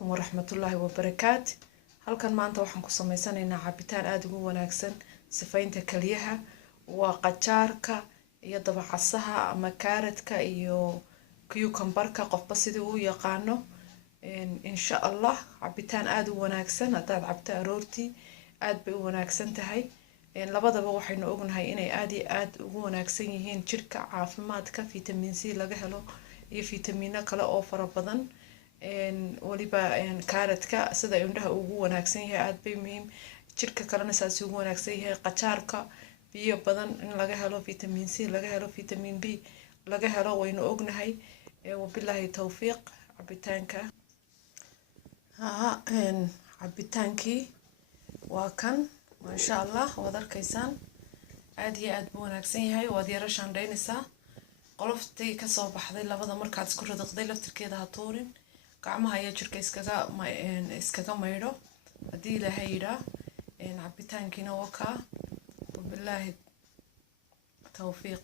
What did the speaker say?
عليكم ورحمة الله وبركاته. halkan maanta waxaan ku sameysanaynaa cabitaan aad ugu wanaagsan sifaynta kaliyaha waa qajaarka iyo dabacasaha ama kaaradka iyo cucumberka qofba sidii uu yaqaano insha Allah cabitaan aad u wanaagsan hadaad cabto aroortii aad bay u wanaagsan tahay labadaba waxaynu ognahay inay aad ugu wanaagsan yihiin jirka caafimaadka vitamin C laga helo iyo fiitamiino kale oo fara badan waliba kaaradka sida indhaha ugu wanaagsan yahay aad bay muhiim jirka kalena saasi ugu wanaagsan yahay qajaarka biyo badan in laga helo vitamin C laga helo vitamin B laga helo waynu ognahay wabillahi tawfiiq cabitaanka cabitaankii waa kan ma sha Allah waad arkaysaan aad iyo aad buu wanaagsan yahay waad yara shandhaynaysaa qoloftii ka soo baxday labada markaad isku ridaqday laftirkeeda ha tuurin gacmaha ayaa jirka iskaga maydho haddii ilaahay yidhaa cabitaankiina waa kaa wabillahi tawfiiq.